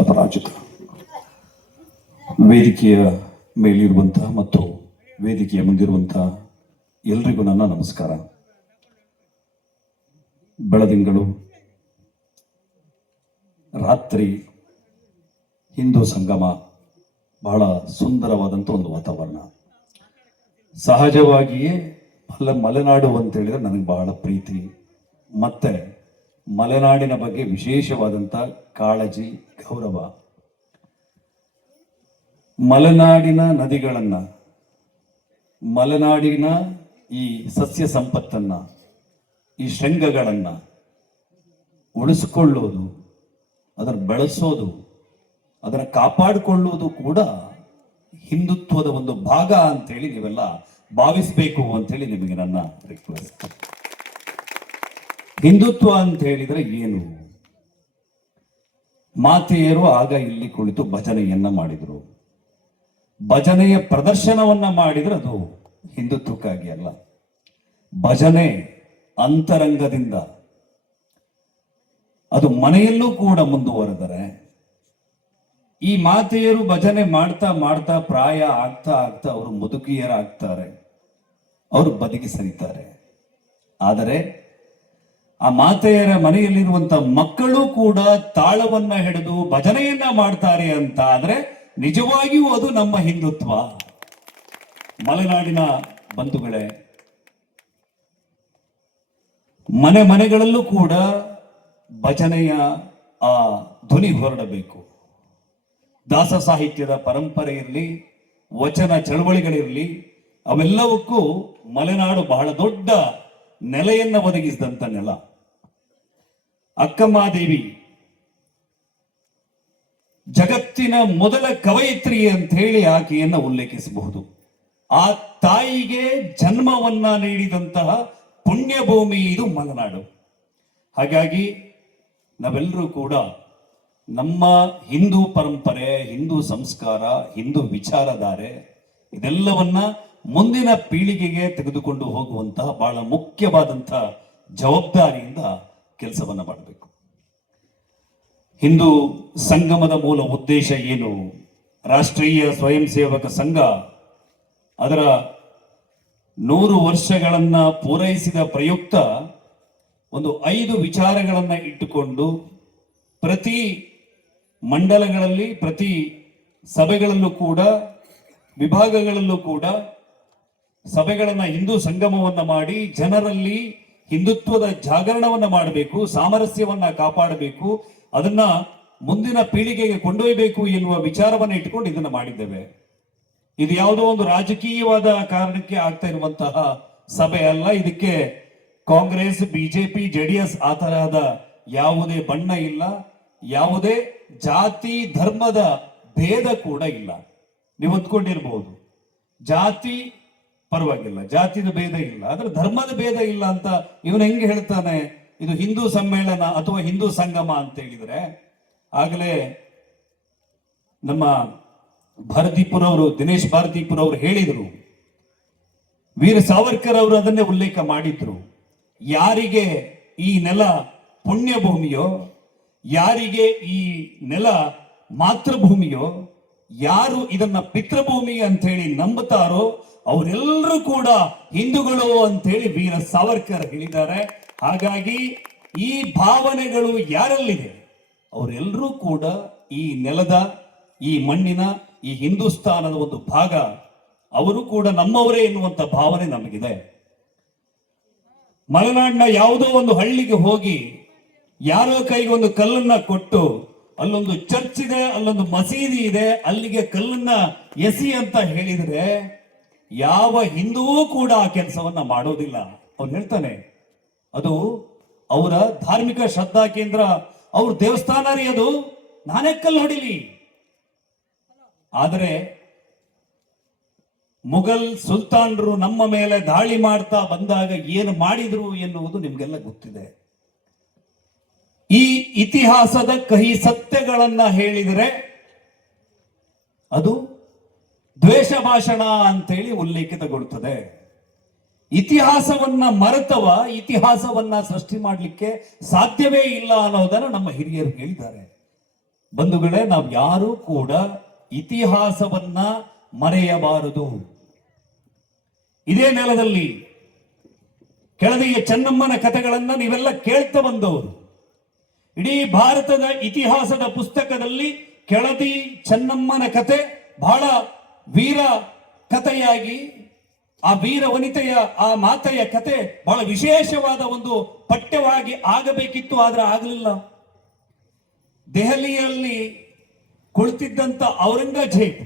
ಅಪರಾಜಿತ ವೇದಿಕೆಯ ಮೇಲಿರುವಂತಹ ಮತ್ತು ವೇದಿಕೆಯ ಮುಂದಿರುವಂತಹ ಎಲ್ರಿಗೂ ನನ್ನ ನಮಸ್ಕಾರ. ಬೆಳದಿಂಗಳು ರಾತ್ರಿ ಹಿಂದೂ ಸಂಗಮ, ಬಹಳ ಸುಂದರವಾದಂಥ ಒಂದು ವಾತಾವರಣ. ಸಹಜವಾಗಿಯೇ ಮಲೆನಾಡು ಅಂತ ಹೇಳಿದ್ರೆ ನನಗೆ ಬಹಳ ಪ್ರೀತಿ, ಮತ್ತೆ ಮಲೆನಾಡಿನ ಬಗ್ಗೆ ವಿಶೇಷವಾದಂಥ ಕಾಳಜಿ, ಗೌರವ. ಮಲೆನಾಡಿನ ನದಿಗಳನ್ನ, ಮಲೆನಾಡಿನ ಈ ಸಸ್ಯ ಸಂಪತ್ತನ್ನ, ಈ ಶೃಂಗಗಳನ್ನ ಉಳಿಸಿಕೊಳ್ಳುವುದು, ಅದನ್ನು ಬೆಳೆಸೋದು, ಅದನ್ನು ಕಾಪಾಡಿಕೊಳ್ಳುವುದು ಕೂಡ ಹಿಂದುತ್ವದ ಒಂದು ಭಾಗ ಅಂತೇಳಿ ನೀವೆಲ್ಲ ಭಾವಿಸಬೇಕು ಅಂತೇಳಿ ನಿಮಗೆ ನನ್ನ ರಿಕ್ವೆಸ್ಟ್. ಹಿಂದುತ್ವ ಅಂತ ಹೇಳಿದ್ರೆ ಏನು? ಮಾತೆಯರು ಆಗ ಇಲ್ಲಿ ಕುಳಿತು ಭಜನೆಯನ್ನ ಮಾಡಿದ್ರು. ಭಜನೆಯ ಪ್ರದರ್ಶನವನ್ನ ಮಾಡಿದ್ರೆ ಅದು ಹಿಂದುತ್ವಕ್ಕಾಗಿ ಅಲ್ಲ. ಭಜನೆ ಅಂತರಂಗದಿಂದ ಅದು ಮನೆಯಲ್ಲೂ ಕೂಡ ಮುಂದುವರೆದರೆ, ಈ ಮಾತೆಯರು ಭಜನೆ ಮಾಡ್ತಾ ಮಾಡ್ತಾ ಪ್ರಾಯ ಆಗ್ತಾ ಆಗ್ತಾ ಅವರು ಮುದುಕಿಯರಾಗ್ತಾರೆ, ಅವರು ಬದಿಗೆ ಸರಿತಾರೆ. ಆದರೆ ಆ ಮಾತೆಯರ ಮನೆಯಲ್ಲಿರುವಂತ ಮಕ್ಕಳು ಕೂಡ ತಾಳವನ್ನ ಹಿಡಿದು ಭಜನೆಯನ್ನ ಮಾಡ್ತಾರೆ ಅಂತ ಆದ್ರೆ ನಿಜವಾಗಿಯೂ ಅದು ನಮ್ಮ ಹಿಂದುತ್ವ. ಮಲೆನಾಡಿನ ಬಂಧುಗಳೇ, ಮನೆ ಮನೆಗಳಲ್ಲೂ ಕೂಡ ಭಜನೆಯ ಆ ಧ್ವನಿ ಹೊರಡಬೇಕು. ದಾಸ ಸಾಹಿತ್ಯದ ಪರಂಪರೆ ಇರಲಿ, ವಚನ ಚಳವಳಿಗಳಿರಲಿ, ಅವೆಲ್ಲವಕ್ಕೂ ಮಲೆನಾಡು ಬಹಳ ದೊಡ್ಡ ನೆಲೆಯನ್ನ ಒದಗಿಸಿದಂತ ನೆಲ. ಅಕ್ಕಮಹಾದೇವಿ ಜಗತ್ತಿನ ಮೊದಲ ಕವಯಿತ್ರಿ ಅಂತ ಹೇಳಿ ಆಕೆಯನ್ನ ಉಲ್ಲೇಖಿಸಬಹುದು. ಆ ತಾಯಿಗೆ ಜನ್ಮವನ್ನ ನೀಡಿದಂತಹ ಪುಣ್ಯ ಭೂಮಿ ಇದು ಮಲೆನಾಡು. ಹಾಗಾಗಿ ನಾವೆಲ್ಲರೂ ಕೂಡ ನಮ್ಮ ಹಿಂದೂ ಪರಂಪರೆ, ಹಿಂದೂ ಸಂಸ್ಕಾರ, ಹಿಂದೂ ವಿಚಾರಧಾರೆ ಇದೆಲ್ಲವನ್ನ ಮುಂದಿನ ಪೀಳಿಗೆಗೆ ತೆಗೆದುಕೊಂಡು ಹೋಗುವಂತಹ ಬಹಳ ಮುಖ್ಯವಾದಂತಹ ಜವಾಬ್ದಾರಿಯಿಂದ ಕೆಲಸವನ್ನ ಮಾಡಬೇಕು. ಹಿಂದೂ ಸಂಗಮದ ಮೂಲ ಉದ್ದೇಶ ಏನು? ರಾಷ್ಟ್ರೀಯ ಸ್ವಯಂ ಸೇವಕ ಸಂಘ ಅದರ 100 ವರ್ಷಗಳನ್ನ ಪೂರೈಸಿದ ಪ್ರಯುಕ್ತ ಒಂದು 5 ವಿಚಾರಗಳನ್ನ ಇಟ್ಟುಕೊಂಡು ಪ್ರತಿ ಮಂಡಲಗಳಲ್ಲಿ, ಪ್ರತಿ ಸಭೆಗಳಲ್ಲೂ ಕೂಡ, ವಿಭಾಗಗಳಲ್ಲೂ ಕೂಡ ಸಭೆಗಳನ್ನ, ಹಿಂದೂ ಸಂಗಮವನ್ನ ಮಾಡಿ ಜನರಲ್ಲಿ ಹಿಂದುತ್ವದ ಜಾಗರಣವನ್ನ ಮಾಡಬೇಕು, ಸಾಮರಸ್ಯವನ್ನ ಕಾಪಾಡಬೇಕು, ಅದನ್ನ ಮುಂದಿನ ಪೀಳಿಗೆಗೆ ಕೊಂಡೊಯ್ಯಬೇಕು ಎನ್ನುವ ವಿಚಾರವನ್ನ ಇಟ್ಟುಕೊಂಡು ಇದನ್ನ ಮಾಡಿದ್ದೇವೆ. ಇದು ಯಾವುದೋ ಒಂದು ರಾಜಕೀಯವಾದ ಕಾರಣಕ್ಕೆ ಆಗ್ತಾ ಇರುವಂತಹ ಸಭೆ ಅಲ್ಲ. ಇದಕ್ಕೆ ಕಾಂಗ್ರೆಸ್, ಬಿಜೆಪಿ, ಜೆಡಿಎಸ್ ಆ ತರಹದ ಯಾವುದೇ ಬಣ್ಣ ಇಲ್ಲ, ಯಾವುದೇ ಜಾತಿ ಧರ್ಮದ ಭೇದ ಕೂಡ ಇಲ್ಲ. ನೀವು ಅಂದ್ಕೊಂಡಿರ್ಬಹುದು ಜಾತಿ ಪರವಾಗಿಲ್ಲ, ಜಾತಿದ ಭೇದ ಇಲ್ಲ, ಆದ್ರೆ ಧರ್ಮದ ಭೇದ ಇಲ್ಲ ಅಂತ ಇವನು ಹೆಂಗೆ ಹೇಳ್ತಾನೆ? ಇದು ಹಿಂದೂ ಸಮ್ಮೇಳನ ಅಥವಾ ಹಿಂದೂ ಸಂಗಮ ಅಂತ ಹೇಳಿದ್ರೆ, ಆಗಲೇ ನಮ್ಮ ಭಾರತೀಪುರವರು, ದಿನೇಶ್ ಭಾರತೀಪುರವರು ಹೇಳಿದರು, ವೀರ ಸಾವರ್ಕರ್ ಅವರು ಅದನ್ನೇ ಉಲ್ಲೇಖ ಮಾಡಿದ್ರು. ಯಾರಿಗೆ ಈ ನೆಲ ಪುಣ್ಯ ಭೂಮಿಯೋ, ಯಾರಿಗೆ ಈ ನೆಲ ಮಾತೃಭೂಮಿಯೋ, ಯಾರು ಇದನ್ನ ಪಿತೃಭೂಮಿ ಅಂತ ಹೇಳಿ ನಂಬುತ್ತಾರೋ ಅವರೆಲ್ಲರೂ ಕೂಡ ಹಿಂದೂಗಳು ಅಂತ ಹೇಳಿ ವೀರ ಸಾವರ್ಕರ್ ಹೇಳಿದ್ದಾರೆ. ಹಾಗಾಗಿ ಈ ಭಾವನೆಗಳು ಯಾರಲ್ಲಿದೆ ಅವರೆಲ್ಲರೂ ಕೂಡ ಈ ನೆಲದ, ಈ ಮಣ್ಣಿನ, ಈ ಹಿಂದೂಸ್ತಾನದ ಒಂದು ಭಾಗ. ಅವರು ಕೂಡ ನಮ್ಮವರೇ ಎನ್ನುವಂತ ಭಾವನೆ ನಮಗಿದೆ. ಮಲೆನಾಡಿನ ಯಾವುದೋ ಒಂದು ಹಳ್ಳಿಗೆ ಹೋಗಿ ಯಾರೋ ಕೈಗೆ ಒಂದು ಕಲ್ಲನ್ನ ಕೊಟ್ಟು, ಅಲ್ಲೊಂದು ಚರ್ಚ್ ಇದೆ, ಅಲ್ಲೊಂದು ಮಸೀದಿ ಇದೆ, ಅಲ್ಲಿಗೆ ಕಲ್ಲನ್ನ ಎಸಿ ಅಂತ ಹೇಳಿದ್ರೆ ಯಾವ ಹಿಂದುವೂ ಕೂಡ ಆ ಕೆಲಸವನ್ನ ಮಾಡೋದಿಲ್ಲ. ಅವ್ನು ಹೇಳ್ತಾನೆ ಅದು ಅವರ ಧಾರ್ಮಿಕ ಶ್ರದ್ಧಾ ಕೇಂದ್ರ, ಅವ್ರ ದೇವಸ್ಥಾನ ರೀ ಅದು, ನಾನೇ ಕಲ್ಲು ಹೊಡಿಲಿ. ಆದರೆ ಮುಘಲ್ ಸುಲ್ತಾನರು ನಮ್ಮ ಮೇಲೆ ದಾಳಿ ಮಾಡ್ತಾ ಬಂದಾಗ ಏನು ಮಾಡಿದ್ರು ಎನ್ನುವುದು ನಿಮ್ಗೆಲ್ಲ ಗೊತ್ತಿದೆ. ಈ ಇತಿಹಾಸದ ಕಹಿ ಸತ್ಯಗಳನ್ನ ಹೇಳಿದರೆ ಅದು ದ್ವೇಷ ಭಾಷಣ ಅಂತೇಳಿ ಉಲ್ಲೇಖಿತಗೊಳ್ಳುತ್ತದೆ. ಇತಿಹಾಸವನ್ನ ಮರೆತವ ಇತಿಹಾಸವನ್ನ ಸೃಷ್ಟಿ ಮಾಡಲಿಕ್ಕೆ ಸಾಧ್ಯವೇ ಇಲ್ಲ ಅನ್ನೋದನ್ನು ನಮ್ಮ ಹಿರಿಯರು ಹೇಳಿದ್ದಾರೆ. ಬಂಧುಗಳೇ, ನಾವು ಯಾರೂ ಕೂಡ ಇತಿಹಾಸವನ್ನ ಮರೆಯಬಾರದು. ಇದೇ ನೆಲದಲ್ಲಿ ಕೆಳದಿಯ ಚೆನ್ನಮ್ಮನ ಕಥೆಗಳನ್ನ ನೀವೆಲ್ಲ ಕೇಳ್ತಾ ಬಂದವರು. ಇಡೀ ಭಾರತದ ಇತಿಹಾಸದ ಪುಸ್ತಕದಲ್ಲಿ ಕೆಳದಿ ಚೆನ್ನಮ್ಮನ ಕತೆ ಬಹಳ ವೀರ ಕಥೆಯಾಗಿ, ಆ ವೀರ ವನಿತೆಯ ಆ ಮಾತೆಯ ಕತೆ ಬಹಳ ವಿಶೇಷವಾದ ಒಂದು ಪಠ್ಯವಾಗಿ ಆಗಬೇಕಿತ್ತು, ಆದ್ರೆ ಆಗಲಿಲ್ಲ. ದೆಹಲಿಯಲ್ಲಿ ಕುಳಿತಿದ್ದಂತ ಔರಂಗಜೇಬ್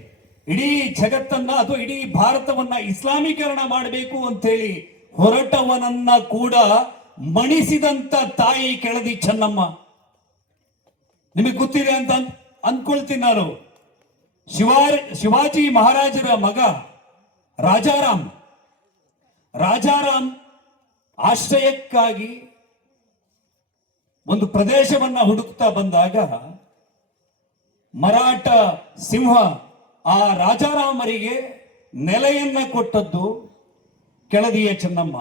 ಇಡೀ ಜಗತ್ತನ್ನ ಅಥವಾ ಇಡೀ ಭಾರತವನ್ನ ಇಸ್ಲಾಮೀಕರಣ ಮಾಡಬೇಕು ಅಂತೇಳಿ ಹೊರಟವನನ್ನ ಕೂಡ ಮಣಿಸಿದಂತ ತಾಯಿ ಕೆಳದಿ ಚೆನ್ನಮ್ಮ. ನಿಮಗೆ ಗೊತ್ತಿದೆ ಅಂತ ಅನ್ಕೊಳ್ತೀನಿ ನಾನು. ಶಿವಾಜಿ ಮಹಾರಾಜರ ಮಗ ರಾಜಾರಾಮ್ ಆಶ್ರಯಕ್ಕಾಗಿ ಒಂದು ಪ್ರದೇಶವನ್ನ ಹುಡುಕ್ತಾ ಬಂದಾಗ ಮರಾಠ ಸಿಂಹ ಆ ರಾಜಾರಾಮರಿಗೆ ನೆಲೆಯನ್ನ ಕೊಟ್ಟದ್ದು ಕೆಳದಿಯ ಚೆನ್ನಮ್ಮ.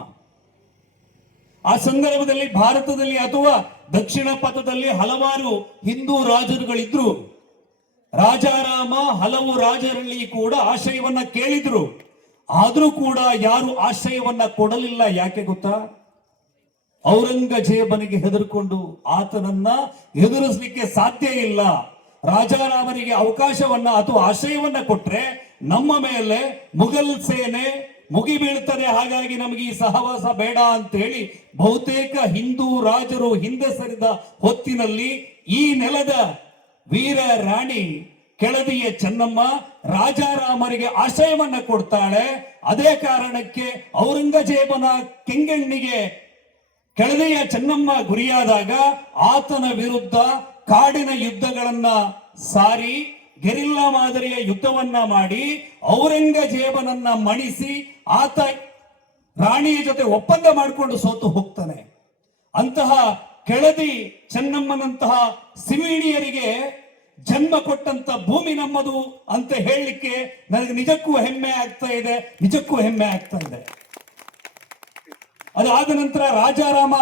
ಆ ಸಂದರ್ಭದಲ್ಲಿ ಭಾರತದಲ್ಲಿ ಅಥವಾ ದಕ್ಷಿಣ ಪಥದಲ್ಲಿ ಹಲವಾರು ಹಿಂದೂ ರಾಜರುಗಳಿದ್ರು. ರಾಜಾರಾಮ ಹಲವು ರಾಜರಲ್ಲಿ ಕೂಡ ಆಶ್ರಯವನ್ನ ಕೇಳಿದ್ರು, ಆದ್ರೂ ಕೂಡ ಯಾರು ಆಶ್ರಯವನ್ನ ಕೊಡಲಿಲ್ಲ. ಯಾಕೆ ಗೊತ್ತಾ? ಔರಂಗಜೇಬನಿಗೆ ಹೆದರ್ಕೊಂಡು ಆತನನ್ನ ಎದುರಿಸಲಿಕ್ಕೆ ಸಾಧ್ಯ ಇಲ್ಲ. ರಾಜಾರಾಮನಿಗೆ ಅವಕಾಶವನ್ನ ಅಥವಾ ಆಶ್ರಯವನ್ನ ಕೊಟ್ರೆ ನಮ್ಮ ಮೇಲೆ ಮುಘಲ್ ಸೇನೆ ಮುಗಿ ಬೀಳ್ತದೆ, ಹಾಗಾಗಿ ನಮಗೆ ಈ ಸಹವಾಸ ಬೇಡ ಅಂತ ಹೇಳಿ ಬಹುತೇಕ ಹಿಂದೂ ರಾಜರು ಹಿಂದೆ ಸರಿದ ಹೊತ್ತಿನಲ್ಲಿ ಈ ನೆಲದ ವೀರ ರಾಣಿ ಕೆಳದಿಯ ಚೆನ್ನಮ್ಮ ರಾಜಾರಾಮರಿಗೆ ಆಶ್ರಯವನ್ನ ಕೊಡ್ತಾಳೆ. ಅದೇ ಕಾರಣಕ್ಕೆ ಔರಂಗಜೇಬನ ಕೆಂಗಣ್ಣಿಗೆ ಕೆಳದಿಯ ಚೆನ್ನಮ್ಮ ಗುರಿಯಾದಾಗ ಆತನ ವಿರುದ್ಧ ಕಾಡಿನ ಯುದ್ಧಗಳನ್ನ ಸಾರಿ ಗೆರಿಲ್ಲಾ ಮಾದರಿಯ ಯುದ್ಧವನ್ನ ಮಾಡಿ ಔರಂಗಜೇಬನನ್ನ ಮಣಿಸಿ ಆತ ರಾಣಿಯ ಜೊತೆ ಒಪ್ಪಂದ ಮಾಡಿಕೊಂಡು ಸೋತು ಹೋಗ್ತಾನೆ. ಅಂತಹ ಕೆಳದಿ ಚೆನ್ನಮ್ಮನಂತಹ ಸಿವಿಣಿಯರಿಗೆ ಜನ್ಮ ಕೊಟ್ಟಂತ ಭೂಮಿ ನಮ್ಮದು ಅಂತ ಹೇಳಲಿಕ್ಕೆ ನನಗೆ ನಿಜಕ್ಕೂ ಹೆಮ್ಮೆ ಆಗ್ತಾ ಇದೆ. ಅದಾದ ನಂತರ ರಾಜಾರಾಮ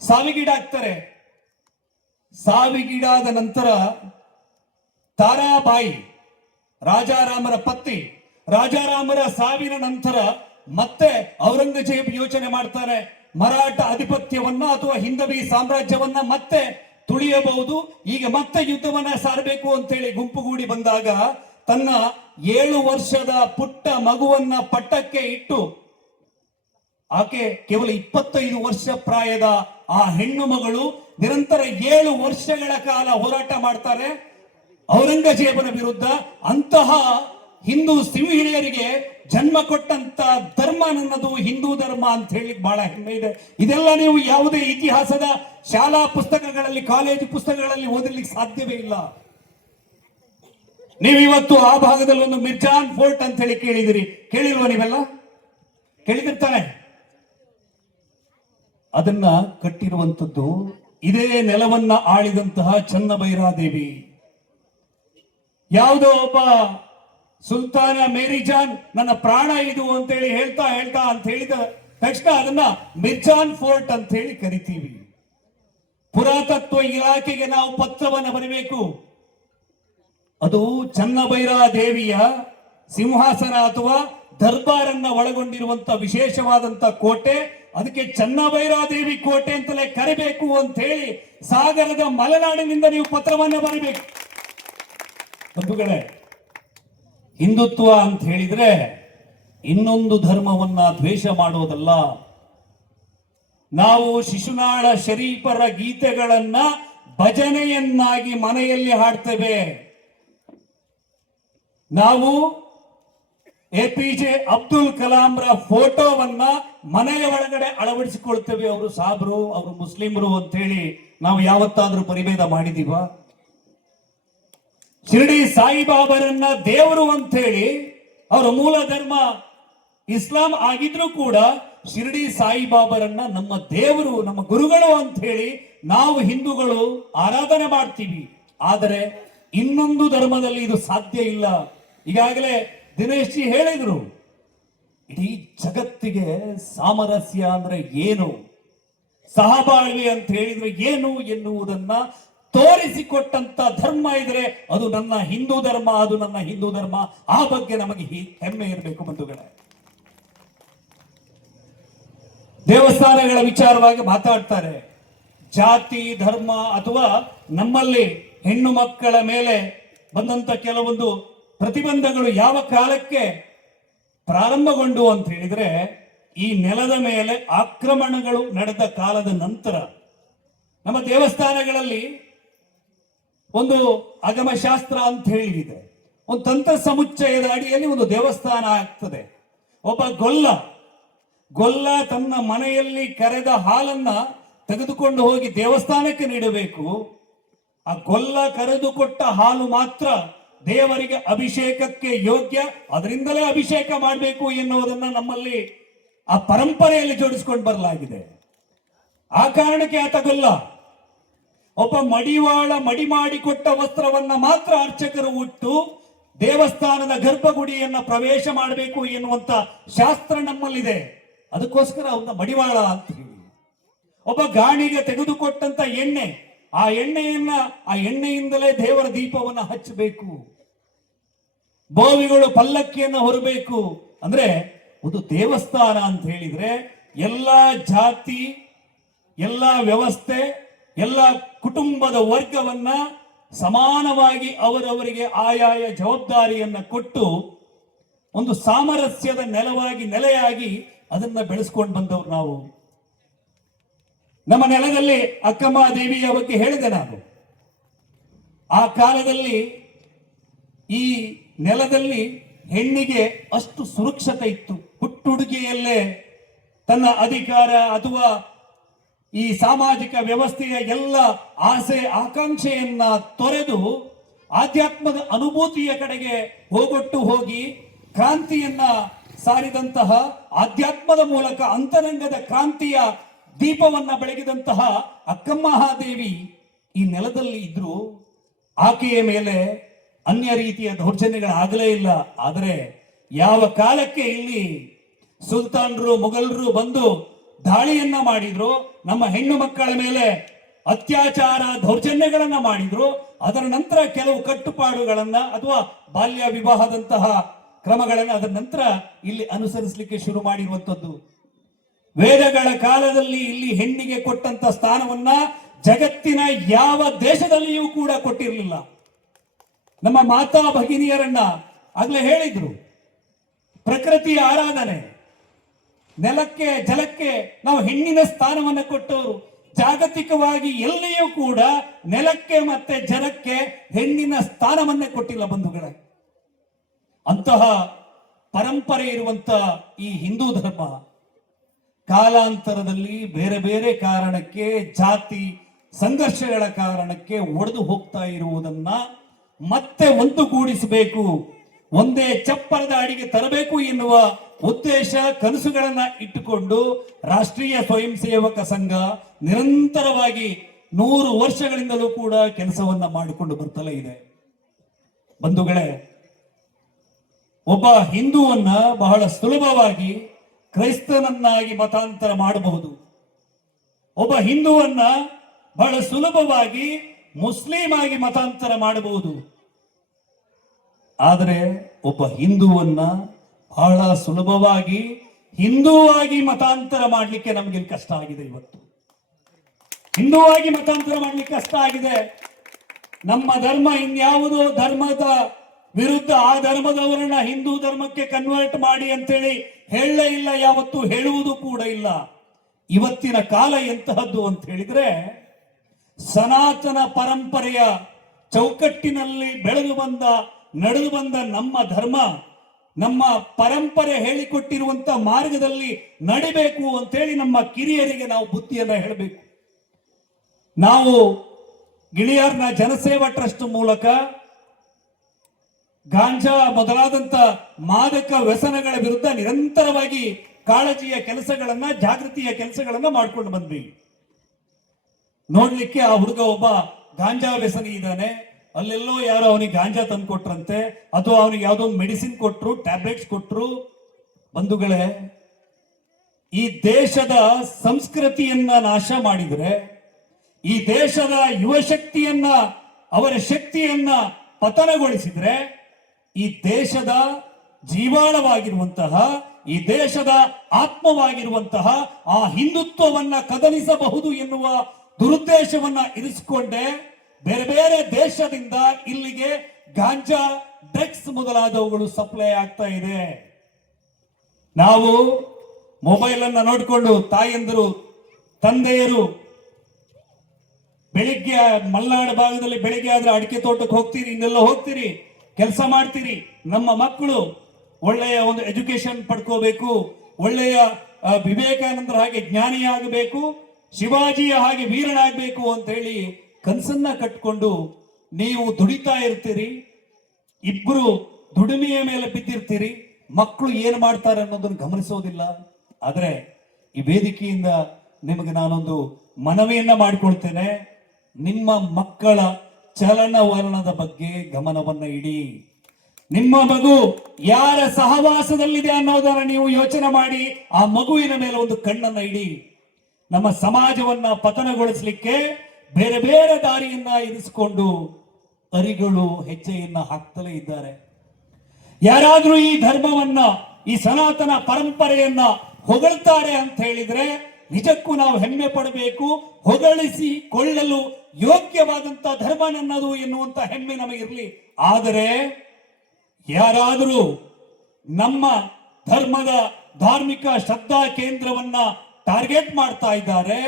ಸಾವಿಗೀಡಾಗ್ತಾರೆ. ಸಾವಿಗೀಡಾದ ನಂತರ ತಾರಾಬಾಯಿ ರಾಜಾರಾಮರ ಪತ್ನಿ, ರಾಜಾರಾಮರ ಸಾವಿನ ನಂತರ ಮತ್ತೆ ಔರಂಗಜೇಬ್ ಯೋಚನೆ ಮಾಡ್ತಾರೆ, ಮರಾಠ ಅಧಿಪತ್ಯವನ್ನ ಅಥವಾ ಹಿಂದವಿ ಸಾಮ್ರಾಜ್ಯವನ್ನ ಮತ್ತೆ ತುಳಿಯಬಹುದು, ಈಗ ಮತ್ತೆ ಯುದ್ಧವನ್ನ ಸಾರಬೇಕು ಅಂತೇಳಿ ಗುಂಪುಗೂಡಿ ಬಂದಾಗ ತನ್ನ 7 ವರ್ಷದ ಪುಟ್ಟ ಮಗುವನ್ನ ಪಟ್ಟಕ್ಕೆ ಇಟ್ಟು, ಆಕೆ ಕೇವಲ 25 ವರ್ಷ ಪ್ರಾಯದ ಆ ಹೆಣ್ಣು ಮಗಳು ನಿರಂತರ 7 ವರ್ಷಗಳ ಕಾಲ ಹೋರಾಟ ಮಾಡ್ತಾರೆ ಔರಂಗಜೇಬನ ವಿರುದ್ಧ. ಅಂತಹ ಹಿಂದೂ ಸಿಂಹಿಣಿಯರಿಗೆ ಜನ್ಮ ಕೊಟ್ಟಂತ ಧರ್ಮ ನನ್ನದು ಹಿಂದೂ ಧರ್ಮ ಅಂತ ಹೇಳಿ ಬಹಳ ಹೆಮ್ಮೆ ಇದೆ. ಇದೆಲ್ಲ ನೀವು ಯಾವುದೇ ಇತಿಹಾಸದ ಶಾಲಾ ಪುಸ್ತಕಗಳಲ್ಲಿ, ಕಾಲೇಜು ಪುಸ್ತಕಗಳಲ್ಲಿ ಓದಲಿಕ್ಕೆ ಸಾಧ್ಯವೇ ಇಲ್ಲ. ನೀವು ಇವತ್ತು ಆ ಭಾಗದಲ್ಲಿ ಒಂದು ಮಿರ್ಜಾನ್ ಫೋರ್ಟ್ ಅಂತ ಹೇಳಿ ಕೇಳಿಲ್ವಾ? ನೀವೆಲ್ಲ ಕೇಳಿದಿರ್ತಾನೆ. ಅದನ್ನ ಕಟ್ಟಿರುವಂತದ್ದು ಇದೇ ನೆಲವನ್ನ ಆಳಿದಂತಹ ಚನ್ನಭೈರಾದೇವಿ. ಯಾವುದೋ ಒಬ್ಬ ಸುಲ್ತಾನ ಮೇರಿಜಾನ್ ನನ್ನ ಪ್ರಾಣ ಇದು ಅಂತೇಳಿ ಹೇಳ್ತಾ ಅಂತ ಹೇಳಿದ ತಕ್ಷಣ ಅದನ್ನ ಮಿರ್ಜಾನ್ ಫೋರ್ಟ್ ಅಂತ ಹೇಳಿ ಕರಿತೀವಿ. ಪುರಾತತ್ವ ಇಲಾಖೆಗೆ ನಾವು ಪತ್ರವನ್ನು ಬರೀಬೇಕು. ಅದು ಚನ್ನಭೈರಾದೇವಿಯ ಸಿಂಹಾಸನ ಅಥವಾ ದರ್ಬಾರನ್ನ ಒಳಗೊಂಡಿರುವಂತ ವಿಶೇಷವಾದಂತ ಕೋಟೆ. ಅದಕ್ಕೆ ಚನ್ನಭೈರಾದೇವಿ ಕೋಟೆ ಅಂತಲೇ ಕರಿಬೇಕು ಅಂತ ಹೇಳಿ ಸಾಗರದ ಮಲೆನಾಡಿನಿಂದ ನೀವು ಪತ್ರವನ್ನ ಬರೀಬೇಕು. ಬಂಧುಗಳೇ, ಹಿಂದುತ್ವ ಅಂತ ಹೇಳಿದ್ರೆ ಇನ್ನೊಂದು ಧರ್ಮವನ್ನ ದ್ವೇಷ ಮಾಡೋದಲ್ಲ. ನಾವು ಶಿಶುನಾಳ ಶರೀಫರ ಗೀತೆಗಳನ್ನ ಭಜನೆಯನ್ನಾಗಿ ಮನೆಯಲ್ಲಿ ಹಾಡ್ತೇವೆ. ನಾವು APJ ಅಬ್ದುಲ್ ಕಲಾಂರ ಫೋಟೋವನ್ನ ಮನೆಯ ಒಳಗಡೆ ಅಳವಡಿಸಿಕೊಳ್ತೇವೆ. ಅವರು ಸಾಬ್ರು, ಅವರು ಮುಸ್ಲಿಮರು ಅಂತ ಹೇಳಿ ನಾವು ಯಾವತ್ತಾದ್ರೂ ಪರಿಭೇದ ಮಾಡಿದೀವ? ಶಿರಡಿ ಸಾಯಿಬಾಬರನ್ನ ದೇವರು ಅಂತ ಹೇಳಿ, ಅವರ ಮೂಲ ಧರ್ಮ ಇಸ್ಲಾಂ ಆಗಿದ್ರೂ ಕೂಡ ಶಿರಡಿ ಸಾಯಿಬಾಬರನ್ನ ನಮ್ಮ ದೇವರು, ನಮ್ಮ ಗುರುಗಳು ಅಂತ ಹೇಳಿ ನಾವು ಹಿಂದೂಗಳು ಆರಾಧನೆ ಮಾಡ್ತೀವಿ. ಆದರೆ ಇನ್ನೊಂದು ಧರ್ಮದಲ್ಲಿ ಇದು ಸಾಧ್ಯ ಇಲ್ಲ. ಈಗಾಗಲೇ ದಿನೇಶ್ ಜಿ ಹೇಳಿದ್ರು, ಇಡೀ ಜಗತ್ತಿಗೆ ಸಾಮರಸ್ಯ ಅಂದ್ರೆ ಏನು, ಸಹಬಾಳ್ವೆ ಅಂತ ಹೇಳಿದ್ರೆ ಏನು ಎನ್ನುವುದನ್ನ ತೋರಿಸಿಕೊಟ್ಟಂತ ಧರ್ಮ ಇದ್ರೆ ಅದು ನನ್ನ ಹಿಂದೂ ಧರ್ಮ, ಅದು ನನ್ನ ಹಿಂದೂ ಧರ್ಮ. ಆ ಬಗ್ಗೆ ನಮಗೆ ಹೆಮ್ಮೆ ಇರಬೇಕು ಬಂಧುಗಳೇ. ದೇವಸ್ಥಾನಗಳ ವಿಚಾರವಾಗಿ ಮಾತಾಡ್ತಾರೆ. ಜಾತಿ ಧರ್ಮ ಅಥವಾ ನಮ್ಮಲ್ಲಿ ಹೆಣ್ಣು ಮಕ್ಕಳ ಮೇಲೆ ಬಂದಂತ ಕೆಲವೊಂದು ಪ್ರತಿಬಂಧಗಳು ಯಾವ ಕಾಲಕ್ಕೆ ಪ್ರಾರಂಭಗೊಂಡು ಅಂತ ಹೇಳಿದ್ರೆ, ಈ ನೆಲದ ಮೇಲೆ ಆಕ್ರಮಣಗಳು ನಡೆದ ಕಾಲದ ನಂತರ ನಮ್ಮ ದೇವಸ್ಥಾನಗಳಲ್ಲಿ ಒಂದು ಆಗಮಶಾಸ್ತ್ರ ಅಂತ ಹೇಳಿದೆ. ಒಂದು ತಂತ್ರ ಸಮುಚ್ಚಯದ ಅಡಿಯಲ್ಲಿ ಒಂದು ದೇವಸ್ಥಾನ ಆಗ್ತದೆ. ಒಬ್ಬ ಗೊಲ್ಲ ತನ್ನ ಮನೆಯಲ್ಲಿ ಕರೆದ ಹಾಲನ್ನ ತೆಗೆದುಕೊಂಡು ಹೋಗಿ ದೇವಸ್ಥಾನಕ್ಕೆ ನೀಡಬೇಕು. ಆ ಗೊಲ್ಲ ಕರೆದುಕೊಟ್ಟ ಹಾಲು ಮಾತ್ರ ದೇವರಿಗೆ ಅಭಿಷೇಕಕ್ಕೆ ಯೋಗ್ಯ, ಅದರಿಂದಲೇ ಅಭಿಷೇಕ ಮಾಡಬೇಕು ಎನ್ನುವುದನ್ನ ನಮ್ಮಲ್ಲಿ ಆ ಪರಂಪರೆಯಲ್ಲಿ ಜೋಡಿಸಿಕೊಂಡು ಬರಲಾಗಿದೆ. ಆ ಕಾರಣಕ್ಕೆ ಆತ ಗೊಲ್ಲ ಒಬ್ಬ ಮಡಿ ಮಾಡಿಕೊಟ್ಟ ವಸ್ತ್ರವನ್ನ ಮಾತ್ರ ಅರ್ಚಕರು ಉಟ್ಟು ದೇವಸ್ಥಾನದ ಗರ್ಭಗುಡಿಯನ್ನ ಪ್ರವೇಶ ಮಾಡಬೇಕು ಎನ್ನುವಂತ ಶಾಸ್ತ್ರ ನಮ್ಮಲ್ಲಿದೆ. ಅದಕ್ಕೋಸ್ಕರ ಅವನ್ನ ಮಡಿವಾಳ ಅಂತ ಹೇಳಿ. ಒಬ್ಬ ಗಾಣಿಗೆ ತೆಗೆದುಕೊಟ್ಟಂತ ಎಣ್ಣೆ, ಆ ಎಣ್ಣೆಯಿಂದಲೇ ದೇವರ ದೀಪವನ್ನ ಹಚ್ಚಬೇಕು. ಬೋವಿಗಳು ಪಲ್ಲಕ್ಕಿಯನ್ನ ಹೊರಬೇಕು. ಅಂದ್ರೆ ಒಂದು ದೇವಸ್ಥಾನ ಅಂತ ಹೇಳಿದ್ರೆ ಎಲ್ಲಾ ಜಾತಿ, ಎಲ್ಲಾ ವ್ಯವಸ್ಥೆ, ಎಲ್ಲ ಕುಟುಂಬದ ವರ್ಗವನ್ನ ಸಮಾನವಾಗಿ ಅವರವರಿಗೆ ಆಯಾಯ ಜವಾಬ್ದಾರಿಯನ್ನ ಕೊಟ್ಟು ಒಂದು ಸಾಮರಸ್ಯದ ನೆಲೆಯಾಗಿ ಅದನ್ನ ಬೆಳೆಸ್ಕೊಂಡು ಬಂದವರು ನಾವು. ನಮ್ಮ ನೆಲದಲ್ಲಿ ಅಕ್ಕಮ್ಮ ದೇವಿಯ ಬಗ್ಗೆ ಹೇಳಿದೆ ನಾನು. ಆ ಕಾಲದಲ್ಲಿ ಈ ನೆಲದಲ್ಲಿ ಹೆಣ್ಣಿಗೆ ಅಷ್ಟು ಸುರಕ್ಷತೆ ಇತ್ತು. ಹುಟ್ಟುಡುಗೆಯಲ್ಲೇ ತನ್ನ ಅಧಿಕಾರ ಅಥವಾ ಈ ಸಾಮಾಜಿಕ ವ್ಯವಸ್ಥೆಯ ಎಲ್ಲ ಆಸೆ ಆಕಾಂಕ್ಷೆಯನ್ನ ತೊರೆದು ಆಧ್ಯಾತ್ಮದ ಅನುಭೂತಿಯ ಕಡೆಗೆ ಹೋಗೊಟ್ಟು ಹೋಗಿ ಕ್ರಾಂತಿಯನ್ನ ಸಾರಿದಂತಹ, ಆಧ್ಯಾತ್ಮದ ಮೂಲಕ ಅಂತರಂಗದ ಕ್ರಾಂತಿಯ ದೀಪವನ್ನ ಬೆಳಗಿದಂತಹ ಅಕ್ಕಮಹಾದೇವಿ ಈ ನೆಲದಲ್ಲಿ ಇದ್ರು. ಆಕೆಯ ಮೇಲೆ ಅನ್ಯ ರೀತಿಯ ದೌರ್ಜನ್ಯಗಳಾಗಲೇ ಇಲ್ಲ. ಆದರೆ ಯಾವ ಕಾಲಕ್ಕೆ ಇಲ್ಲಿ ಸುಲ್ತಾನರು ಮೊಘಲರು ಬಂದು ದಾಳಿಯನ್ನ ಮಾಡಿದ್ರು, ನಮ್ಮ ಹೆಣ್ಣು ಮಕ್ಕಳ ಮೇಲೆ ಅತ್ಯಾಚಾರ ದೌರ್ಜನ್ಯಗಳನ್ನ ಮಾಡಿದ್ರು, ಅದರ ನಂತರ ಕೆಲವು ಕಟ್ಟುಪಾಡುಗಳನ್ನ ಅಥವಾ ಬಾಲ್ಯ ವಿವಾಹದಂತಹ ಕ್ರಮಗಳನ್ನ ಅದರ ನಂತರ ಇಲ್ಲಿ ಅನುಸರಿಸಲಿಕ್ಕೆ ಶುರು ಮಾಡಿರುವಂತದ್ದು. ವೇದಗಳ ಕಾಲದಲ್ಲಿ ಇಲ್ಲಿ ಹೆಣ್ಣಿಗೆ ಕೊಟ್ಟಂತ ಸ್ಥಾನವನ್ನ ಜಗತ್ತಿನ ಯಾವ ದೇಶದಲ್ಲಿಯೂ ಕೂಡ ಕೊಟ್ಟಿರಲಿಲ್ಲ. ನಮ್ಮ ಮಾತಾ ಭಗಿನಿಯರನ್ನ ಆಗ್ಲೇ ಹೇಳಿದ್ರು, ಪ್ರಕೃತಿಯ ಆರಾಧನೆ, ನೆಲಕ್ಕೆ ಜಲಕ್ಕೆ ನಾವು ಹೆಣ್ಣಿನ ಸ್ಥಾನವನ್ನ ಕೊಟ್ಟವರು. ಜಾಗತಿಕವಾಗಿ ಎಲ್ಲಿಯೂ ಕೂಡ ನೆಲಕ್ಕೆ ಮತ್ತೆ ಜಲಕ್ಕೆ ಹೆಣ್ಣಿನ ಸ್ಥಾನವನ್ನೇ ಕೊಟ್ಟಿಲ್ಲ ಬಂಧುಗಳೇ. ಅಂತಹ ಪರಂಪರೆ ಇರುವಂತ ಈ ಹಿಂದೂ ಧರ್ಮ ಕಾಲಾಂತರದಲ್ಲಿ ಬೇರೆ ಬೇರೆ ಕಾರಣಕ್ಕೆ, ಜಾತಿ ಸಂಘರ್ಷಗಳ ಕಾರಣಕ್ಕೆ ಒಡೆದು ಹೋಗ್ತಾ ಇರುವುದನ್ನ ಮತ್ತೆ ಒಂದುಗೂಡಿಸಬೇಕು, ಒಂದೇ ಚಪ್ಪರದ ಅಡಿಗೆ ತರಬೇಕು ಎನ್ನುವ ಉದ್ದೇಶ, ಕನಸುಗಳನ್ನ ಇಟ್ಟುಕೊಂಡು ರಾಷ್ಟ್ರೀಯ ಸ್ವಯಂ ಸೇವಕ ಸಂಘ ನಿರಂತರವಾಗಿ 100 ವರ್ಷಗಳಿಂದಲೂ ಕೂಡ ಕೆಲಸವನ್ನ ಮಾಡಿಕೊಂಡು ಬರ್ತಲೇ ಇದೆ. ಬಂಧುಗಳೇ, ಒಬ್ಬ ಹಿಂದೂವನ್ನ ಬಹಳ ಸುಲಭವಾಗಿ ಕ್ರೈಸ್ತನನ್ನಾಗಿ ಮತಾಂತರ ಮಾಡಬಹುದು. ಒಬ್ಬ ಹಿಂದೂವನ್ನ ಬಹಳ ಸುಲಭವಾಗಿ ಮುಸ್ಲಿಂ ಆಗಿ ಮತಾಂತರ ಮಾಡಬಹುದು. ಆದರೆ ಒಬ್ಬ ಹಿಂದೂವನ್ನ ಬಹಳ ಸುಲಭವಾಗಿ ಹಿಂದೂವಾಗಿ ಮತಾಂತರ ಮಾಡಲಿಕ್ಕೆ ನಮಗೆ ಕಷ್ಟ ಆಗಿದೆ. ಇವತ್ತು ಹಿಂದೂವಾಗಿ ಮತಾಂತರ ಮಾಡಲಿಕ್ಕೆ ಕಷ್ಟ ಆಗಿದೆ. ನಮ್ಮ ಧರ್ಮ ಇನ್ಯಾವುದೋ ಧರ್ಮದ ವಿರುದ್ಧ ಆ ಧರ್ಮದವರನ್ನ ಹಿಂದೂ ಧರ್ಮಕ್ಕೆ ಕನ್ವರ್ಟ್ ಮಾಡಿ ಅಂತೇಳಿ ಹೇಳಲೇ ಇಲ್ಲ, ಯಾವತ್ತೂ ಹೇಳುವುದು ಕೂಡ ಇಲ್ಲ. ಇವತ್ತಿನ ಕಾಲ ಎಂತಹದ್ದು ಅಂತ ಹೇಳಿದ್ರೆ, ಸನಾತನ ಪರಂಪರೆಯ ಚೌಕಟ್ಟಿನಲ್ಲಿ ನಡೆದು ಬಂದ ನಮ್ಮ ಧರ್ಮ, ನಮ್ಮ ಪರಂಪರೆ ಹೇಳಿಕೊಟ್ಟಿರುವಂತ ಮಾರ್ಗದಲ್ಲಿ ನಡಿಬೇಕು ಅಂತೇಳಿ ನಮ್ಮ ಕಿರಿಯರಿಗೆ ನಾವು ಬುದ್ಧಿಯನ್ನ ಹೇಳಬೇಕು. ನಾವು ಗಿಳಿಯಾರ್ನ ಜನಸೇವಾ ಟ್ರಸ್ಟ್ ಮೂಲಕ ಗಾಂಜಾ ಮೊದಲಾದಂತ ಮಾದಕ ವ್ಯಸನಗಳ ವಿರುದ್ಧ ನಿರಂತರವಾಗಿ ಕಾಳಜಿಯ ಕೆಲಸಗಳನ್ನ, ಜಾಗೃತಿಯ ಕೆಲಸಗಳನ್ನ ಮಾಡ್ಕೊಂಡು ಬಂದ್ವಿ. ನೋಡ್ಲಿಕ್ಕೆ ಆ ಹುಡುಗ ಒಬ್ಬ ಗಾಂಜಾ ವ್ಯಸನಿ ಇದ್ದಾನೆ, ಅಲ್ಲೆಲ್ಲೋ ಯಾರೋ ಅವನಿಗೆ ಗಾಂಜಾ ತಂದು ಕೊಟ್ರಂತೆ, ಅಥವಾ ಅವನಿಗೆ ಯಾವುದೋ ಒಂದು ಮೆಡಿಸಿನ್ ಕೊಟ್ರು, ಟ್ಯಾಬ್ಲೆಟ್ಸ್ ಕೊಟ್ರು. ಬಂಧುಗಳೇ, ಈ ದೇಶದ ಸಂಸ್ಕೃತಿಯನ್ನ ನಾಶ ಮಾಡಿದ್ರೆ, ಈ ದೇಶದ ಯುವ ಶಕ್ತಿಯನ್ನ, ಅವರ ಶಕ್ತಿಯನ್ನ ಪತನಗೊಳಿಸಿದ್ರೆ ಈ ದೇಶದ ಜೀವಾಳವಾಗಿರುವಂತಹ, ಈ ದೇಶದ ಆತ್ಮವಾಗಿರುವಂತಹ ಆ ಹಿಂದುತ್ವವನ್ನ ಕದಲಿಸಬಹುದು ಎನ್ನುವ ದುರುದ್ದೇಶವನ್ನ ಇರಿಸಿಕೊಂಡೆ ಬೇರೆ ಬೇರೆ ದೇಶದಿಂದ ಇಲ್ಲಿಗೆ ಗಾಂಜಾ, ಡ್ರಗ್ಸ್ ಮೊದಲಾದವುಗಳು ಸಪ್ಲೈ ಆಗ್ತಾ ಇದೆ. ನಾವು ಮೊಬೈಲ್ ಅನ್ನ ನೋಡಿಕೊಂಡು ತಾಯಂದಿರು, ತಂದೆಯರು ಬೆಳಿಗ್ಗೆ ಮಲೆನಾಡು ಭಾಗದಲ್ಲಿ ಬೆಳಿಗ್ಗೆ ಆದ್ರೆ ಅಡಿಕೆ ತೋಟಕ್ಕೆ ಹೋಗ್ತೀರಿ, ಇನ್ನೆಲ್ಲ ಹೋಗ್ತೀರಿ, ಕೆಲಸ ಮಾಡ್ತೀರಿ. ನಮ್ಮ ಮಕ್ಕಳು ಒಳ್ಳೆಯ ಒಂದು ಎಜುಕೇಶನ್ ಪಡ್ಕೋಬೇಕು, ಒಳ್ಳೆಯ ವಿವೇಕಾನಂದರ ಹಾಗೆ ಜ್ಞಾನಿ ಆಗಬೇಕು, ಶಿವಾಜಿಯ ಹಾಗೆ ವೀರನಾಗಬೇಕು ಅಂತ ಹೇಳಿ ಕನಸನ್ನ ಕಟ್ಕೊಂಡು ನೀವು ದುಡಿತಾ ಇರ್ತೀರಿ. ಇಬ್ರು ದುಡಿಮೆಯ ಮೇಲೆ ಬಿದ್ದಿರ್ತೀರಿ. ಮಕ್ಕಳು ಏನ್ ಮಾಡ್ತಾರೆ ಅನ್ನೋದನ್ನು ಗಮನಿಸೋದಿಲ್ಲ. ಆದ್ರೆ ಈ ವೇದಿಕೆಯಿಂದ ನಿಮಗೆ ನಾನೊಂದು ಮನವಿಯನ್ನ ಮಾಡಿಕೊಳ್ತೇನೆ. ನಿಮ್ಮ ಮಕ್ಕಳ ಚಲನವಲನದ ಬಗ್ಗೆ ಗಮನವನ್ನ ಇಡಿ. ನಿಮ್ಮ ಮಗು ಯಾರ ಸಹವಾಸದಲ್ಲಿದೆ ಅನ್ನೋದನ್ನ ನೀವು ಯೋಚನೆ ಮಾಡಿ ಆ ಮಗುವಿನ ಮೇಲೆ ಒಂದು ಕಣ್ಣನ್ನ ಇಡಿ. ನಮ್ಮ ಸಮಾಜವನ್ನ ಪತನಗೊಳಿಸಲಿಕ್ಕೆ ಬೇರೆ ಬೇರೆ ದಾರಿಯನ್ನ ಇರಿಸಿಕೊಂಡು ಅರಿಗಳು ಹೆಜ್ಜೆಯನ್ನ ಹಾಕ್ತಲೇ ಇದ್ದಾರೆ. ಯಾರಾದ್ರೂ ಈ ಧರ್ಮವನ್ನ, ಈ ಸನಾತನ ಪರಂಪರೆಯನ್ನ ಹೊಗಳ್ತಾರೆ ಅಂತ ಹೇಳಿದ್ರೆ ನಿಜಕ್ಕೂ ನಾವು ಹೆಮ್ಮೆ ಪಡಬೇಕು. ಹೊಗಳಿಸಿಕೊಳ್ಳಲು ಯೋಗ್ಯವಾದಂತ ಧರ್ಮ ನನ್ನದು ಎನ್ನುವಂತ ಹೆಮ್ಮೆ ನಮಗಿರಲಿ. ಆದರೆ ಯಾರಾದರೂ ನಮ್ಮ ಧರ್ಮದ ಧಾರ್ಮಿಕ ಶ್ರದ್ಧಾ ಕೇಂದ್ರವನ್ನ ಟಾರ್ಗೆಟ್ ಮಾಡ್ತಾ ಇದ್ದಾರೆ,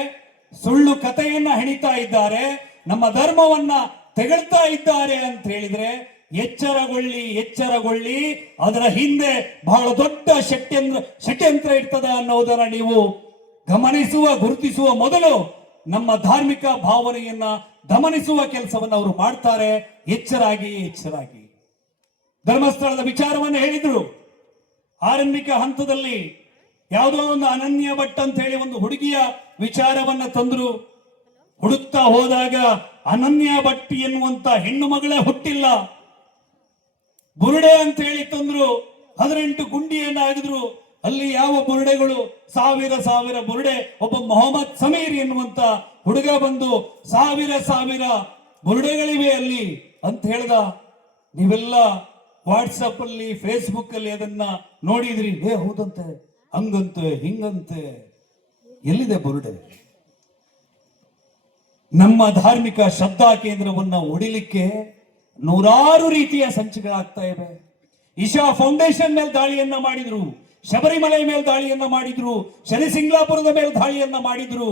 ಸುಳ್ಳು ಕಥೆಯನ್ನ ಹೆಣಿತಾ ಇದ್ದಾರೆ, ನಮ್ಮ ಧರ್ಮವನ್ನ ತೆಗಳ್ತಾ ಇದ್ದಾರೆ ಅಂತ ಹೇಳಿದ್ರೆ ಎಚ್ಚರಗೊಳ್ಳಿ, ಎಚ್ಚರಗೊಳ್ಳಿ. ಅದರ ಹಿಂದೆ ಬಹಳ ದೊಡ್ಡ ಷಡ್ಯಂತ್ರ ಇರ್ತದೆ ಅನ್ನೋದನ್ನ ನೀವು ಗಮನಿಸುವ, ಗುರುತಿಸುವ ಮೊದಲು ನಮ್ಮ ಧಾರ್ಮಿಕ ಭಾವನೆಯನ್ನ ದಮನಿಸುವ ಕೆಲಸವನ್ನು ಅವರು ಮಾಡ್ತಾರೆ. ಎಚ್ಚರಾಗಿ, ಎಚ್ಚರಾಗಿ. ಧರ್ಮಸ್ಥಳದ ವಿಚಾರವನ್ನು ಹೇಳಿದ್ರು. ಆರಂಭಿಕ ಹಂತದಲ್ಲಿ ಯಾವುದೋ ಒಂದು ಅನನ್ಯ ಭಟ್ ಅಂತ ಹೇಳಿ ಒಂದು ಹುಡುಗಿಯ ವಿಚಾರವನ್ನ ತಂದ್ರು. ಹುಡುಕ್ತಾ ಹೋದಾಗ ಅನನ್ಯ ಭಟ್ ಎನ್ನುವಂತ ಹೆಣ್ಣು ಮಗಳೇ ಹುಟ್ಟಿಲ್ಲ. ಬುರುಡೆ ಅಂತ ಹೇಳಿ ತಂದ್ರು. 18 ಗುಂಡಿಯನ್ನ ಆಗಿದ್ರು. ಅಲ್ಲಿ ಯಾವ ಬುರುಡೆಗಳು, ಸಾವಿರ ಸಾವಿರ ಬುರುಡೆ. ಒಬ್ಬ ಮೊಹಮ್ಮದ್ ಸಮೀರ್ ಎನ್ನುವಂತ ಹುಡುಗ ಬಂದು ಸಾವಿರ ಸಾವಿರ ಬುರುಡೆಗಳಿವೆ ಅಲ್ಲಿ ಅಂತ ಹೇಳ್ದ. ನೀವೆಲ್ಲ ವಾಟ್ಸಪ್ ಅಲ್ಲಿ, ಫೇಸ್ಬುಕ್ ಅಲ್ಲಿ ಅದನ್ನ ನೋಡಿದ್ರಿ. ಹೌದಂತೆ, ಹಂಗಂತೆ, ಹಿಂಗಂತೆ. ಎಲ್ಲಿದೆ ಬುರುಡೆ? ನಮ್ಮ ಧಾರ್ಮಿಕ ಶ್ರದ್ಧಾ ಕೇಂದ್ರವನ್ನ ಒಡಿಲಿಕ್ಕೆ ನೂರಾರು ರೀತಿಯ ಸಂಚುಗಳಾಗ್ತಾ ಇವೆ. ಇಶಾ ಫೌಂಡೇಶನ್ ಮೇಲೆ ದಾಳಿಯನ್ನ ಮಾಡಿದ್ರು, ಶಬರಿಮಲೆ ಮೇಲೆ ದಾಳಿಯನ್ನ ಮಾಡಿದ್ರು, ಶನಿಸಿಂಗ್ಲಾಪುರದ ಮೇಲೆ ದಾಳಿಯನ್ನ ಮಾಡಿದ್ರು,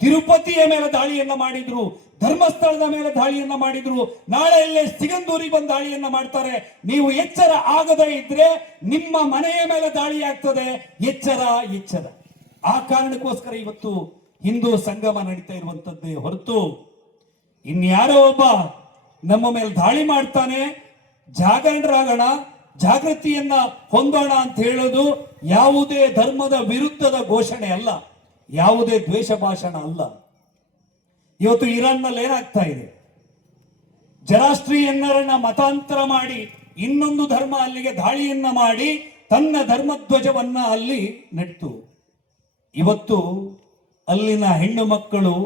ತಿರುಪತಿಯ ಮೇಲೆ ದಾಳಿಯನ್ನ ಮಾಡಿದ್ರು, ಧರ್ಮಸ್ಥಳದ ಮೇಲೆ ದಾಳಿಯನ್ನ ಮಾಡಿದ್ರು. ನಾಳೆ ಇಲ್ಲೇ ಸಿಗಂದೂರಿಗೆ ಬಂದು ದಾಳಿಯನ್ನ ಮಾಡ್ತಾರೆ. ನೀವು ಎಚ್ಚರ ಆಗದೇ ಇದ್ರೆ ನಿಮ್ಮ ಮನೆಯ ಮೇಲೆ ದಾಳಿ ಆಗ್ತದೆ. ಎಚ್ಚರ, ಎಚ್ಚರ. ಆ ಕಾರಣಕ್ಕೋಸ್ಕರ ಇವತ್ತು ಹಿಂದೂ ಸಂಗಮ ನಡೀತಾ ಇರುವಂತದ್ದೇ ಹೊರತು ಇನ್ಯಾರೋ ಒಬ್ಬ ನಮ್ಮ ಮೇಲೆ ದಾಳಿ ಮಾಡ್ತಾನೆ, ಜಾಗರಣರಾಗೋಣ, ಜಾಗೃತಿಯನ್ನ ಹೊಂದೋಣ ಅಂತ ಹೇಳೋದು ಯಾವುದೇ ಧರ್ಮದ ವಿರುದ್ಧದ ಘೋಷಣೆ ಅಲ್ಲ, ಯಾವುದೇ ದ್ವೇಷ ಭಾಷಣ ಅಲ್ಲ. ಇವತ್ತು ಇರಾನ್ನಲ್ಲಿ ಏನಾಗ್ತಾ ಇದೆ? ಜರಾಸ್ಟ್ರೀಯನ್ನರನ್ನ ಮತಾಂತರ ಮಾಡಿ ಇನ್ನೊಂದು ಧರ್ಮ ಅಲ್ಲಿಗೆ ದಾಳಿಯನ್ನ ಮಾಡಿ ತನ್ನ ಧರ್ಮಧ್ವಜವನ್ನ ಅಲ್ಲಿ ನೆಟ್ಟು ಇವತ್ತು ಅಲ್ಲಿನ ಹೆಣ್ಣು ಮಕ್ಕಳು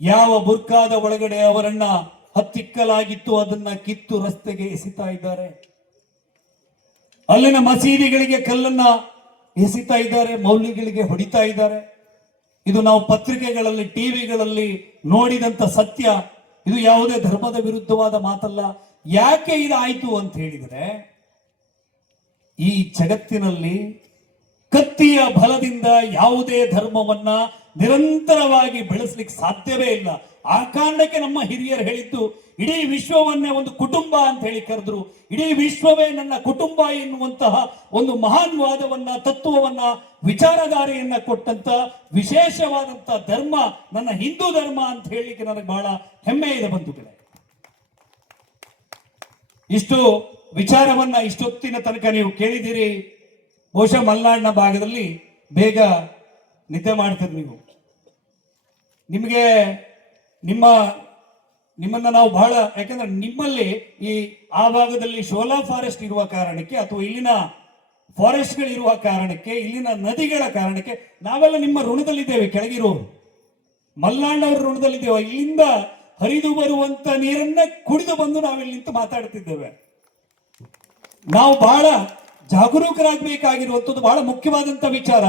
ಯಾವ ಬುರ್ಕಾದ ಒಳಗಡೆ ಅವರನ್ನ ಹತ್ತಿಕ್ಕಲಾಗಿತ್ತು ಅದನ್ನ ಕಿತ್ತು ರಸ್ತೆಗೆ ಎಸಿತಾ ಇದ್ದಾರೆ. ಅಲ್ಲಿನ ಮಸೀದಿಗಳಿಗೆ ಕಲ್ಲನ್ನ ಎಸಿತಾ ಇದ್ದಾರೆ, ಮೌಲ್ಯಗಳಿಗೆ ಹೊಡಿತಾ ಇದ್ದಾರೆ. ಇದು ನಾವು ಪತ್ರಿಕೆಗಳಲ್ಲಿ, ಟಿವಿಗಳಲ್ಲಿ ನೋಡಿದಂತ ಸತ್ಯ. ಇದು ಯಾವುದೇ ಧರ್ಮದ ವಿರುದ್ಧವಾದ ಮಾತಲ್ಲ. ಯಾಕೆ ಇದಾಯ್ತು ಅಂತ ಹೇಳಿದ್ರೆ, ಈ ಜಗತ್ತಿನಲ್ಲಿ ಕತ್ತಿಯ ಬಲದಿಂದ ಯಾವುದೇ ಧರ್ಮವನ್ನ ನಿರಂತರವಾಗಿ ಬೆಳೆಸಲಿಕ್ಕೆ ಸಾಧ್ಯವೇ ಇಲ್ಲ. ಆ ಕಾರಣಕ್ಕೆ ನಮ್ಮ ಹಿರಿಯರು ಹೇಳಿದ್ದು, ಇಡೀ ವಿಶ್ವವನ್ನೇ ಒಂದು ಕುಟುಂಬ ಅಂತ ಹೇಳಿ ಕರೆದ್ರು. ಇಡೀ ವಿಶ್ವವೇ ನನ್ನ ಕುಟುಂಬ ಎನ್ನುವಂತಹ ಒಂದು ಮಹಾನ್ ವಾದವನ್ನ, ತತ್ವವನ್ನ, ವಿಚಾರಧಾರೆಯನ್ನ ಕೊಟ್ಟಂತ ವಿಶೇಷವಾದಂತ ಧರ್ಮ ನನ್ನ ಹಿಂದೂ ಧರ್ಮ ಅಂತ ಹೇಳಲಿಕ್ಕೆ ನನಗೆ ಬಹಳ ಹೆಮ್ಮೆ ಇದೆ ಬಂಧುಗಳೇ. ಇಷ್ಟು ವಿಚಾರವನ್ನ ಇಷ್ಟೊತ್ತಿನ ತನಕ ನೀವು ಕೇಳಿದಿರಿ. ಬಹುಶಃ ಮಲೆನಾಡಿನ ಭಾಗದಲ್ಲಿ ಬೇಗ ನಿದ್ದೆ ಮಾಡ್ತೀರಿ ನೀವು. ನಿಮಗೆ ನಿಮ್ಮನ್ನ ನಾವು ಬಹಳ, ಯಾಕಂದ್ರೆ ನಿಮ್ಮಲ್ಲಿ ಆ ಭಾಗದಲ್ಲಿ ಶೋಲಾ ಫಾರೆಸ್ಟ್ ಇರುವ ಕಾರಣಕ್ಕೆ ಅಥವಾ ಇಲ್ಲಿನ ಫಾರೆಸ್ಟ್ಗಳು ಇರುವ ಕಾರಣಕ್ಕೆ, ಇಲ್ಲಿನ ನದಿಗಳ ಕಾರಣಕ್ಕೆ ನಾವೆಲ್ಲ ನಿಮ್ಮ ಋಣದಲ್ಲಿದ್ದೇವೆ ಕೆಳಗಿರೋರು. ಮಲ್ಲಾಣ್ಣವ್ರ ಋಣದಲ್ಲಿದ್ದೇವೆ. ಇಲ್ಲಿಂದ ಹರಿದು ಬರುವಂತ ನೀರನ್ನ ಕುಡಿದು ಬಂದು ನಾವಿಲ್ಲಿ ನಿಂತು ಮಾತಾಡ್ತಿದ್ದೇವೆ. ನಾವು ಬಹಳ ಜಾಗರೂಕರಾಗಬೇಕಾಗಿರುವಂಥದ್ದು ಬಹಳ ಮುಖ್ಯವಾದಂತ ವಿಚಾರ.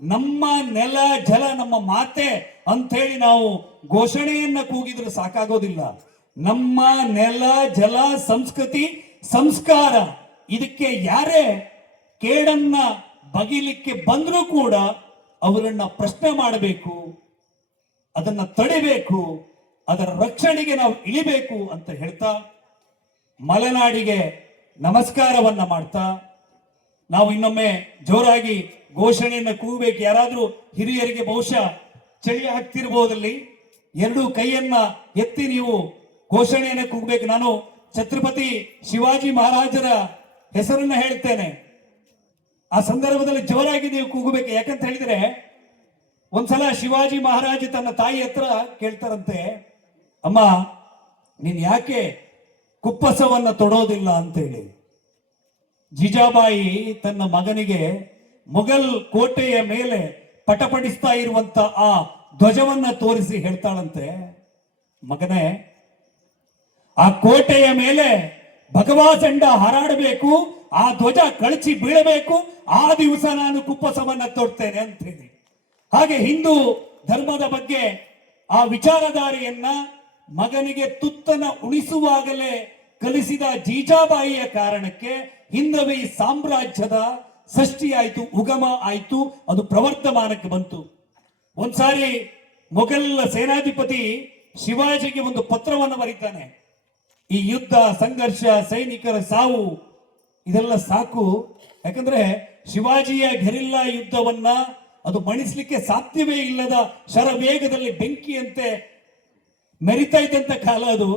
ನಮ್ಮ ನೆಲ ಜಲ ನಮ್ಮ ಮಾತೆ ಅಂತ ಹೇಳಿ ನಾವು ಘೋಷಣೆಯನ್ನ ಕೂಗಿದ್ರೆ ಸಾಕಾಗೋದಿಲ್ಲ. ನಮ್ಮ ನೆಲ ಜಲ ಸಂಸ್ಕೃತಿ ಸಂಸ್ಕಾರ ಇದಕ್ಕೆ ಯಾರೇ ಕೇಡನ್ನ ಬಗಿಲಿಕ್ಕೆ ಬಂದ್ರೂ ಕೂಡ ಅವರನ್ನ ಪ್ರಶ್ನೆ ಮಾಡಬೇಕು, ಅದನ್ನ ತಡಿಬೇಕು, ಅದರ ರಕ್ಷಣೆಗೆ ನಾವು ಇಳಿಬೇಕು ಅಂತ ಹೇಳ್ತಾ ಮಲೆನಾಡಿಗೆ ನಮಸ್ಕಾರವನ್ನ ಮಾಡ್ತಾ ನಾವು ಇನ್ನೊಮ್ಮೆ ಜೋರಾಗಿ ಘೋಷಣೆಯನ್ನ ಕೂಗಬೇಕು. ಯಾರಾದ್ರೂ ಹಿರಿಯರಿಗೆ ಬಹುಶಃ ಚಳಿ ಹಾಕ್ತಿರ್ಬೋದಲ್ಲಿ ಎರಡೂ ಕೈಯನ್ನ ಎತ್ತಿ ನೀವು ಘೋಷಣೆಯನ್ನ ಕೂಗಬೇಕು. ನಾನು ಛತ್ರಪತಿ ಶಿವಾಜಿ ಮಹಾರಾಜರ ಹೆಸರನ್ನ ಹೇಳ್ತೇನೆ. ಆ ಸಂದರ್ಭದಲ್ಲಿ ಜೋರಾಗಿ ನೀವು ಕೂಗಬೇಕು. ಯಾಕಂತ ಹೇಳಿದ್ರೆ ಒಂದ್ಸಲ ಶಿವಾಜಿ ಮಹಾರಾಜ ತನ್ನ ತಾಯಿ ಹತ್ರ ಕೇಳ್ತಾರಂತೆ, ಅಮ್ಮ ನೀನ್ ಯಾಕೆ ಕುಪ್ಪಸವನ್ನ ತೊಡೋದಿಲ್ಲ ಅಂತೇಳಿ. ಜಿಜಾಬಾಯಿ ತನ್ನ ಮಗನಿಗೆ ಮೊಘಲ್ ಕೋಟೆಯ ಮೇಲೆ ಪಟಪಡಿಸ್ತಾ ಇರುವಂತ ಆ ಧ್ವಜವನ್ನ ತೋರಿಸಿ ಹೇಳ್ತಾಳಂತೆ, ಮಗನೇ ಆ ಕೋಟೆಯ ಮೇಲೆ ಭಗವಾ ಚಂಡ ಹಾರಾಡಬೇಕು, ಆ ಧ್ವಜ ಕಳಚಿ ಬೀಳಬೇಕು, ಆ ದಿವಸ ನಾನು ಕುಪ್ಪಸವನ್ನ ತೊಡ್ತೇನೆ ಅಂತ ಹೇಳಿ. ಹಾಗೆ ಹಿಂದೂ ಧರ್ಮದ ಬಗ್ಗೆ ಆ ವಿಚಾರಧಾರೆಯನ್ನ ಮಗನಿಗೆ ತುತ್ತನ ಉಣಿಸುವಾಗಲೇ ಕಲಿಸಿದ ಜೀಜಾಬಾಯಿಯ ಕಾರಣಕ್ಕೆ ಹಿಂದವಿ ಸಾಮ್ರಾಜ್ಯದ ಸೃಷ್ಟಿಯಾಯಿತು, ಉಗಮ ಆಯಿತು, ಅದು ಪ್ರವರ್ಧಮಾನಕ್ಕೆ ಬಂತು. ಒಂದ್ಸಾರಿ ಮೊಘಲ್ ಸೇನಾಧಿಪತಿ ಶಿವಾಜಿಗೆ ಒಂದು ಪತ್ರವನ್ನು ಬರೀತಾನೆ. ಈ ಯುದ್ಧ ಸಂಘರ್ಷ ಸೈನಿಕರ ಸಾವು ಇದೆಲ್ಲ ಸಾಕು, ಯಾಕಂದ್ರೆ ಶಿವಾಜಿಯ ಗೆರಿಲ್ಲಾ ಯುದ್ಧವನ್ನ ಅದು ಮಣಿಸ್ಲಿಕ್ಕೆ ಸಾಧ್ಯವೇ ಇಲ್ಲದ ಶರವೇಗದಲ್ಲಿ ಬೆಂಕಿಯಂತೆ ಮೆರಿತಾ ಇದ್ದಂತ ಕಾಲ ಅದು.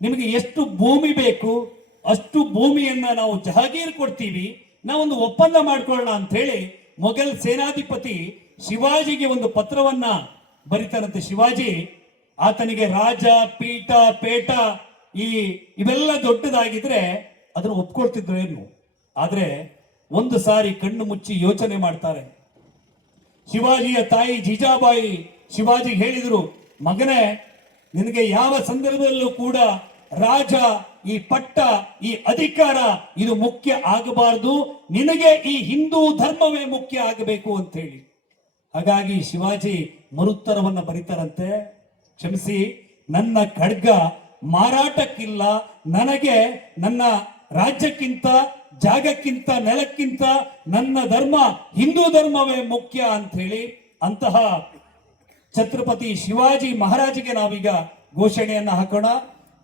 ನಿಮಗೆ ಎಷ್ಟು ಭೂಮಿ ಬೇಕು ಅಷ್ಟು ಭೂಮಿಯನ್ನ ನಾವು ಜಹಾಗೀರ್ ಕೊಡ್ತೀವಿ, ನಾವೊಂದು ಒಪ್ಪಂದ ಮಾಡ್ಕೊಳ್ಳೋಣ ಅಂತ ಹೇಳಿ ಮೊಘಲ್ ಸೇನಾಧಿಪತಿ ಶಿವಾಜಿಗೆ ಒಂದು ಪತ್ರವನ್ನ ಬರೀತಾರಂತೆ. ಶಿವಾಜಿ ಆತನಿಗೆ ರಾಜ ಪೀಠ ಪೇಟ ಇವೆಲ್ಲ ದೊಡ್ಡದಾಗಿದ್ರೆ ಅದನ್ನು ಒಪ್ಕೊಳ್ತಿದ್ರು ಏನು. ಆದ್ರೆ ಒಂದು ಸಾರಿ ಕಣ್ಣು ಮುಚ್ಚಿ ಯೋಚನೆ ಮಾಡ್ತಾರೆ. ಶಿವಾಜಿಯ ತಾಯಿ ಜೀಜಾಬಾಯಿ ಶಿವಾಜಿ ಹೇಳಿದ್ರು, ಮಗನೇ ನಿನಗೆ ಯಾವ ಸಂದರ್ಭದಲ್ಲೂ ಕೂಡ ರಾಜ ಈ ಪಟ್ಟ ಈ ಅಧಿಕಾರ ಇದು ಮುಖ್ಯ ಆಗಬಾರದು, ನಿನಗೆ ಈ ಹಿಂದೂ ಧರ್ಮವೇ ಮುಖ್ಯ ಆಗಬೇಕು ಅಂತ ಹೇಳಿ. ಹಾಗಾಗಿ ಶಿವಾಜಿ ಮರುತ್ತರವನ್ನ ಬರೀತಾರಂತೆ, ಕ್ಷಮಿಸಿ ನನ್ನ ಖಡ್ಗ ಮಾರಾಟಕ್ಕಿಲ್ಲ, ನನಗೆ ನನ್ನ ರಾಜ್ಯಕ್ಕಿಂತ ಜಾಗಕ್ಕಿಂತ ನೆಲಕ್ಕಿಂತ ನನ್ನ ಧರ್ಮ ಹಿಂದೂ ಧರ್ಮವೇ ಮುಖ್ಯ ಅಂತ ಹೇಳಿ ಅಂತಹ ಛತ್ರಪತಿ ಶಿವಾಜಿ ಮಹಾರಾಜಿಗೆ ನಾವೀಗ ಘೋಷಣೆಯನ್ನ ಹಾಕೋಣ.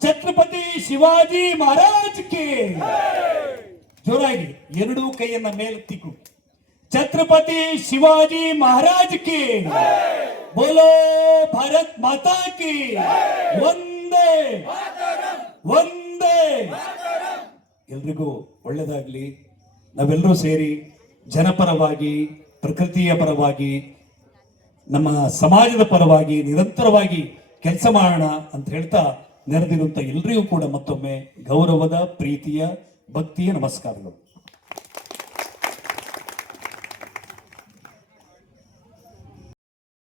ಛತ್ರಪತಿ ಶಿವಾಜಿ ಮಹಾರಾಜ್ ಕೆ ಜೋರಾಗಿ ಎರಡೂ ಕೈಯನ್ನ ಮೇಲೆತ್ತಿಕು. ಛತ್ರಪತಿ ಶಿವಾಜಿ ಮಹಾರಾಜ್ ಕೆ ಬೋಲೋ ಭಾರತ್ ಮಾತಾ ಕಿ ಒಂದೇ ಒಂದೇ. ಎಲ್ರಿಗೂ ಒಳ್ಳೆದಾಗ್ಲಿ. ನಾವೆಲ್ಲರೂ ಸೇರಿ ಜನಪರವಾಗಿ ಪ್ರಕೃತಿಯ ಪರವಾಗಿ ನಮ್ಮ ಸಮಾಜದ ಪರವಾಗಿ ನಿರಂತರವಾಗಿ ಕೆಲಸ ಮಾಡೋಣ ಅಂತ ಹೇಳ್ತಾ ನೆರೆದಿರುವಂತ ಎಲ್ರಿಗೂ ಕೂಡ ಮತ್ತೊಮ್ಮೆ ಗೌರವದ ಪ್ರೀತಿಯ ಭಕ್ತಿಯ ನಮಸ್ಕಾರಗಳು.